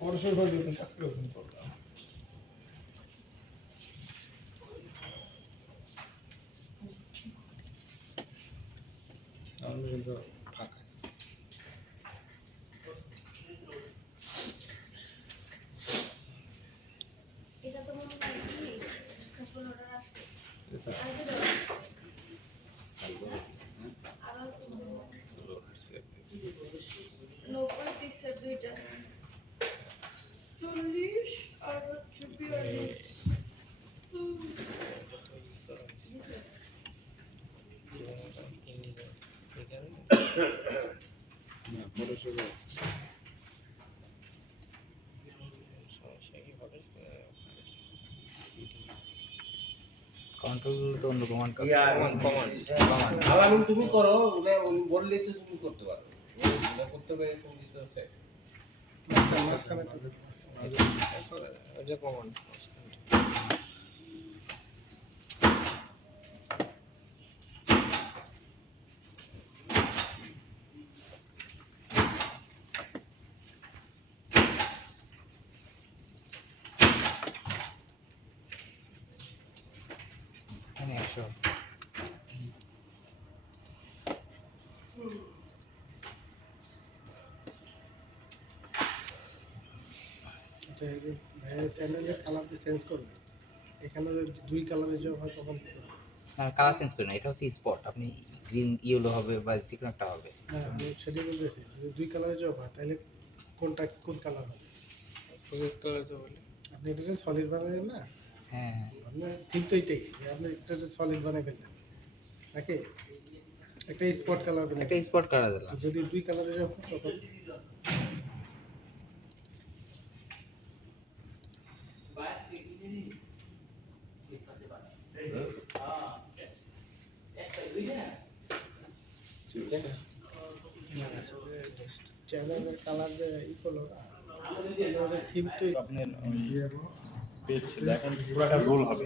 পড়াশোনা করে দিতেন কাজ করে দিতেন করলাম আমি কিন্তু ফাঁকা এটা তো মনে হয় কি সাপোর্ট অর্ডার আছে এটা আগে দাও আর আছে 90 পিসের দুইটা 40 আর হচ্ছে বিয়াল্লিশ না পড়াশোনা কন্ট্রোল তো অন্য কমান্ড আলামিন তুমি করো ওটা উনি বললেই তো তুমি করতে পারো ওটা করতে পারে তুমি কিছু আছে মাঝখানে এটা কমান্ড মানে 100 আচ্ছা এই যে স্যান্ডেলের কালারটা চেঞ্জ করবে এখানে যদি দুই কালারের জব হয় তখন কি করবে? কালার চেঞ্জ করি না, এটা হচ্ছে স্পট। আপনি গ্রিন ইয়েলো হবে বা যে কোনো একটা হবে। হ্যাঁ আমি সেটাই বলতেছি যদি দুই কালারের জব হয় তাহলে কোনটা কোন কালার হবে প্রসেস কালার তো বলে আপনি এটা সলিড বানালেন না হ্যাঁ আপনার ঠিক তো এইটাই যে আপনি একটা সলিড বানিয়ে ফেললেন নাকি একটা স্পট কালার বানাই একটা স্পট কালার দিলাম। যদি দুই কালারের জব হয় তখন চ্যানেলের কালার যে ই করলো ওদের থিম তো আপনার পেজ ছিল এখন পুরোটা রোল হবে।